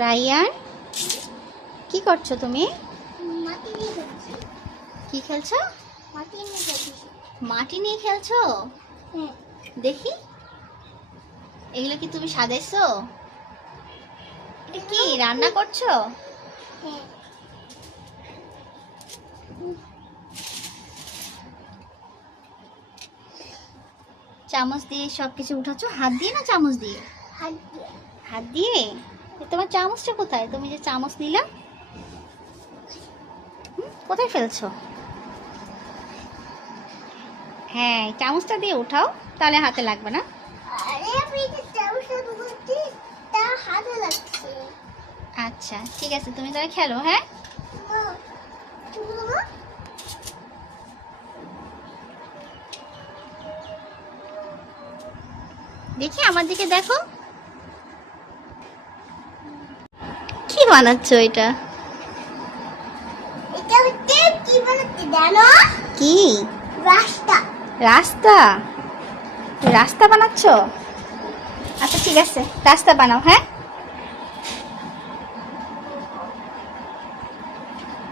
রাইয়ান, কি করছো তুমি? মাটি নিয়ে খেলছি। কি খেলছো? মাটি নিয়ে খেলছি। মাটি নিয়ে খেলছো? হ্যাঁ। দেখি, এগুলো কি তুমি সাজাইছো? এটা কি রান্না করছো? হ্যাঁ। চামচ দিয়ে সবকিছু উঠাচ্ছো? হাত দিয়ে না চামচ দিয়ে? হাত দিয়ে। হাত দিয়ে? তোমার চামচটা কোথায়? তুমি যে চামচ নিলা, কোথায় ফেলছো? হ্যাঁ, চামচটা দিয়ে উঠাও, তাহলে হাতে লাগবে না। আরে আমি যে চামচটা ধরছি তা হাতে লাগছে। আচ্ছা ঠিক আছে, তুমি তাহলে খেলো। হ্যাঁ, মা, তুমি বাবা? দেখি আমার দিকে দেখো, কি বানাচ্ছো এটা? এটা হচ্ছে কি বানাচ্ছি জানো? কি? রাস্তা। রাস্তা? রাস্তা বানাচ্ছো? আচ্ছা ঠিক আছে, রাস্তা বানাও। হ্যাঁ।